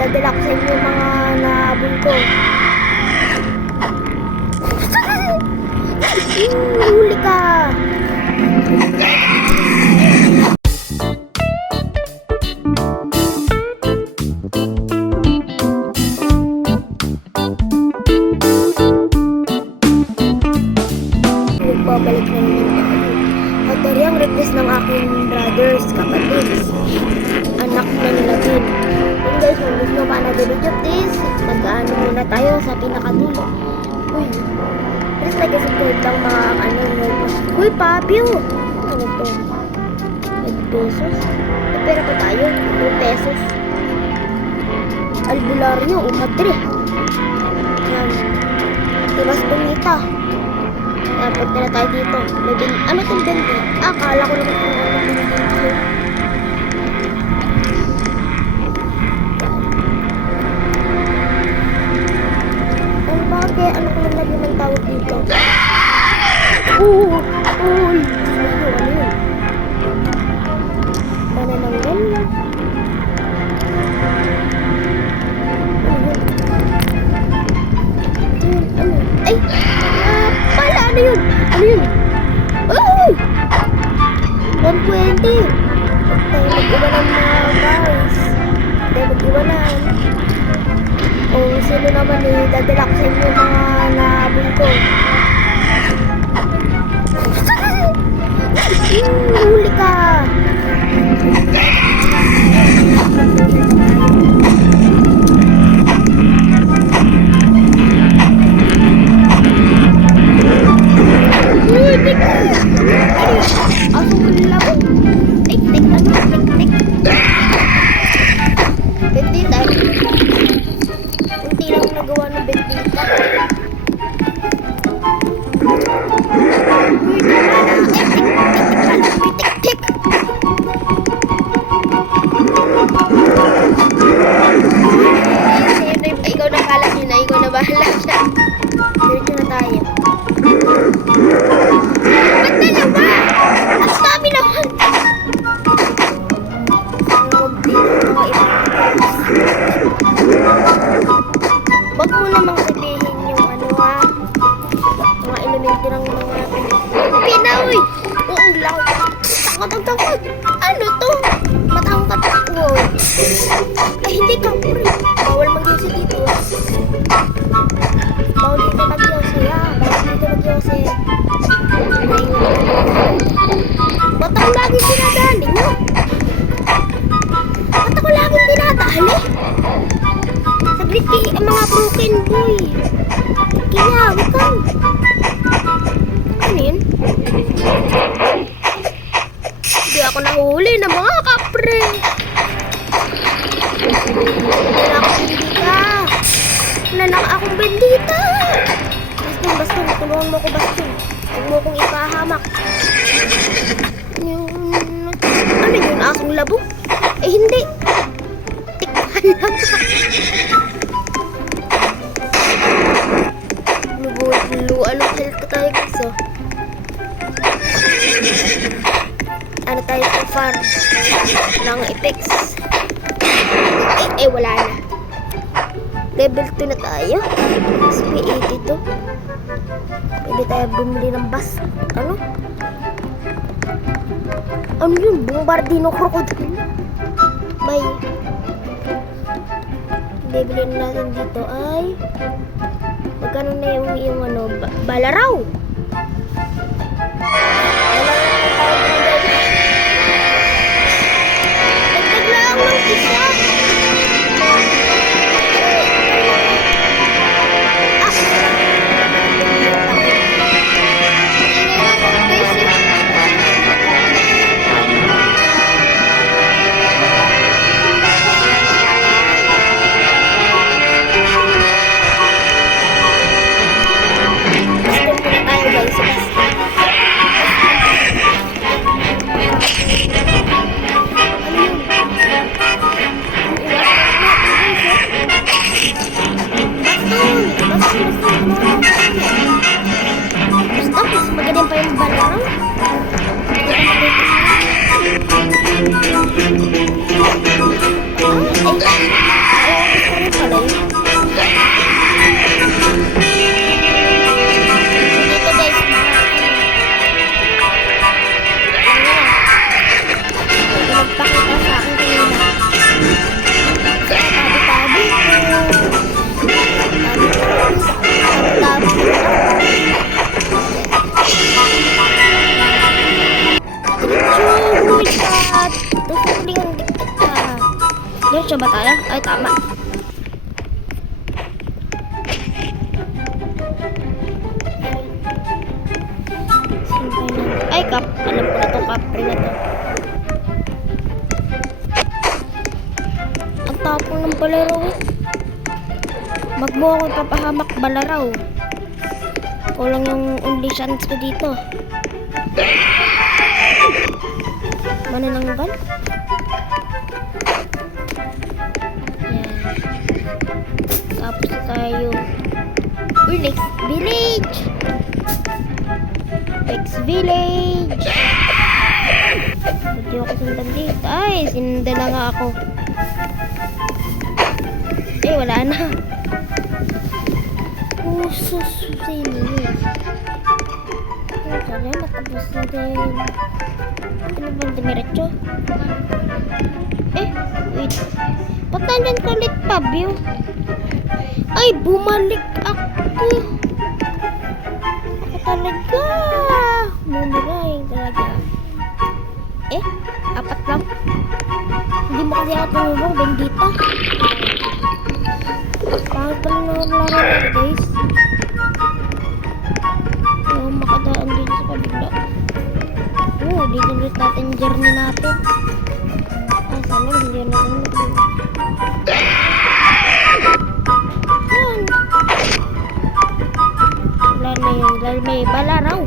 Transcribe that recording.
idadala ko sa inyo yung mga nahabol ko. Huli ka! Babalik na naman tayo. At ito ang request ng aking brothers, kapatids, anak na nila din. Kung guys, kung gusto pa na video, please, mag-ano muna tayo sa pinakadulo. Uy, please like and subscribe lang mga Uy, Pabio! Ano to? 5 pesos? May pera pa tayo? 2 pesos. Albularyo, umadre. Yan. Tibas bonita. Punta na tayo dito. Ano itong bende? Akala ko naman kung ano dito. Ang bagay, ano ko lang lagi ng tawag dito? Uy! Ano yun? Panananggal? Ano? Ay! Ano yun? Ay! 120! Tayo mag-iwanan mga guys. Tayo mag-iwanan. Sino naman dadala ko sa inyo yung mga nahabol ko. Huli ka! Bahala siya. Diretso na tayo. Ba't dalawa? Ang dami naman. Wag mo namang sabihin yung mga elemento ng mga Pinoy. Ang laki. Takot. Ano to? Matangkat ako. Ay, hindi ka puri. Bawal mag-yose dito. Bawal dito mag-yose. Ba't ako laging dinadali nyo? Saglit ang mga broken boy. Kaya, wag kang. Ano yun? Hindi ako nahuli ng mga kapre. Wala na akong bendita. Baston, tulungan mo ko, Baston. Huwag mo kong ipahamak. Ano yun, asong labo? Eh, hindi. Tikman lang. Ano health ko tayo guys, oh. Ano tayo sa farm ng effects. Wala na. Level 2 na tayo. SP 82. Pwede tayo bumili ng bus. Ano yun? Bombardino crocodile. Bye. Bibilin natin dito ay magkano na yung balaraw. Dagdag lang ng isa. Tayo ba tayo? Ay, tama. Ay, kap. Alam ko na to, kapre na to. Ang tapong ng balaraw. Magmo ako papahamak balaraw. Kulang yung only chance ko dito. Manananggal? Yan. Tapos na tayo. Uy, next village! Next village! Hindi ako sundan dito. Ay, sinundan na nga ako. Eh, wala na. Sususin niyo. Sana matapos na din. Ano bang dimiretso? Eh, wait. Ba't nandyan ka ulit, Fabio? Ay, bumalik ako. Ako talaga. Bumirahin talaga. Eh, apat lang. Hindi mo kasi ako tumulong, bendita. Pangit pa lang naman lang, guys. Ayaw makadaan dito sa kabila. Oo, dito ulit natin yung journey natin. Ah, sana hindi natin natin. Yan. Wala na yun. Dahil may balaraw.